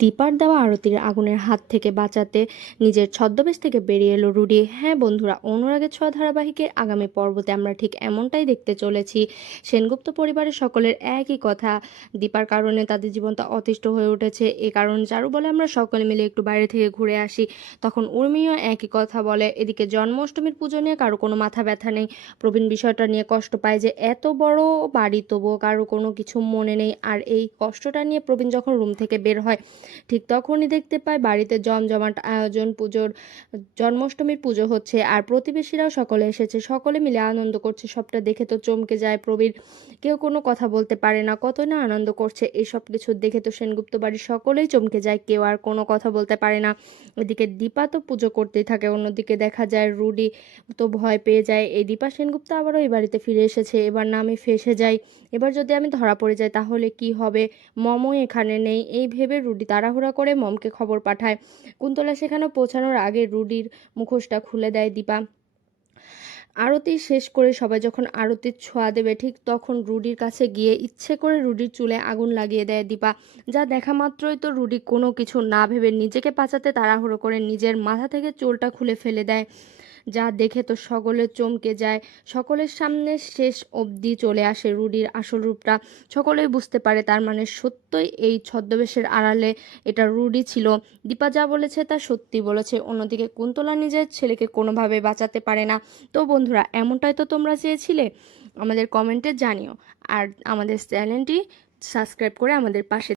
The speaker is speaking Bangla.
দীপার দেওয়া আরতির আগুনের হাত থেকে বাঁচাতে নিজের ছদ্মবেশ থেকে বেরিয়ে এলো রুডি। হ্যাঁ বন্ধুরা, অনুরাগের ছোঁয়া ধারাবাহিকের আগামী পর্বতে আমরা ঠিক এমনটাই দেখতে চলেছি। সেনগুপ্ত পরিবারের সকলের একই কথা, দীপার কারণে তাদের জীবনটা অতিষ্ঠ হয়ে উঠেছে। এ কারণ চারু বলে আমরা সকলে মিলে একটু বাইরে থেকে ঘুরে আসি। তখন উর্মিও একই কথা বলে। এদিকে জন্মাষ্টমীর পুজো নিয়ে কারো কোনো মাথা ব্যথা নেই। প্রবীণ বিষয়টা নিয়ে কষ্ট পায় যে এত বড় বাড়ি তবুও কারো কোনো কিছু মনে নেই। আর এই কষ্টটা নিয়ে প্রবীণ যখন রুম থেকে বের হয়, ঠিক তখনই দেখতে পায় বাড়িতে জমজমাট আয়োজন, জন্মাষ্টমীর পুজো হচ্ছে আর প্রতিবেশীরাও সকলে এসেছে, সকলে মিলে আনন্দ করছে। সবটা দেখে তো চমকে যায় প্রবীর, কেউ কোনো কথা বলতে পারে না, কত না আনন্দ করছে। এসব কিছু দেখে তো সেনগুপ্ত বাড়ির সকলেই চমকে যায়, কেউ আর কোনো কথা বলতে পারে না। এদিকে দীপা তো পুজো করতেই থাকে, অন্যদিকে দেখা যায় রুডি তো ভয় পেয়ে যায়। এই দীপা সেনগুপ্ত আবারও এই বাড়িতে ফিরে এসেছে, এবার না আমি ফেঁসে যাই, এবার যদি আমি ধরা পড়ে যাই তাহলে কি হবে। মমও এখানে নেই, এই ভেবে রুডি তাড়াহুড়া করে মমকে খবর পাঠায়। কুন্তলা সেখানে পৌঁছানোর আগে রুডির মুখোশটা খুলে দেয় দীপা। আরতি শেষ করে সবাই যখন আরতির ছোঁয়া দেবে, ঠিক তখন রুডির কাছে গিয়ে ইচ্ছে করে রুডির চুলে আগুন লাগিয়ে দেয় দীপা। যা দেখা মাত্রই তো রুডি কোনো কিছু না ভেবে নিজেকে বাঁচাতে তাড়াহুড়ো করে নিজের মাথা থেকে চুলটা খুলে ফেলে দেয়। যা দেখে তো সকলে চমকে যায়। সকলের সামনে শেষ অবধি চলে আসে রুডির আসল রূপটা। সকলেই বুঝতে পারে তার মানে সত্যই এই ছদ্মবেশের আড়ালে এটা রুডি ছিল। দীপা যা বলেছে তা সত্যি বলেছে। অন্যদিকে কুন্তলা নিজের ছেলেকে কোনোভাবে বাঁচাতে পারে না। তো বন্ধুরা, এমনটাই তো তোমরা চেয়েছিলে, আমাদের কমেন্টে জানিও। আর আমাদের চ্যানেলটি সাবস্ক্রাইব করে আমাদের পাশে